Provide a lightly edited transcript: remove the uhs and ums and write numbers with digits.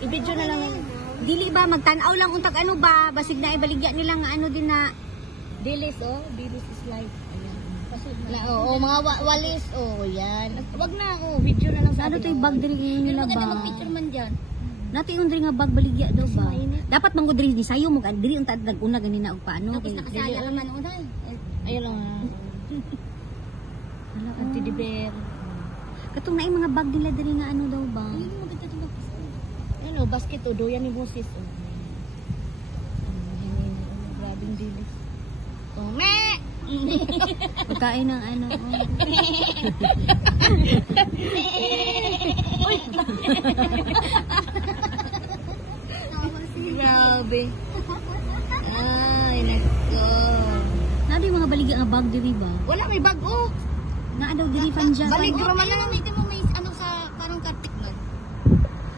I-video na lang. Dili ba magtanaw lang untag ano ba basig na ibaligya nila nga ano din na Dilis, oh. Dilis is life. Ayan. mga walis yan. Wag na, video na lang sa ano atin. to bag diri nila Maganda ba mag-picture man dyan. nati yung diri nga bag baligya daw ba mainit. dapat mangod diri ni sayo mo diri untag naguna ganina og paano Tapos nakasaya naman ako dahil. Ayun lang. Teddy bear. katong naay mga bag nila diri nga ano daw ba Ayun, maganda ito Ano, basket, doyan ni Moses. Grabing dilis. Me! pagkain ng ano Uy! Grabe. Ay, nako. nadi yung mga baligya nga bag diri ba Wala, may bag, naa daw diri pan dyan Balik naman na.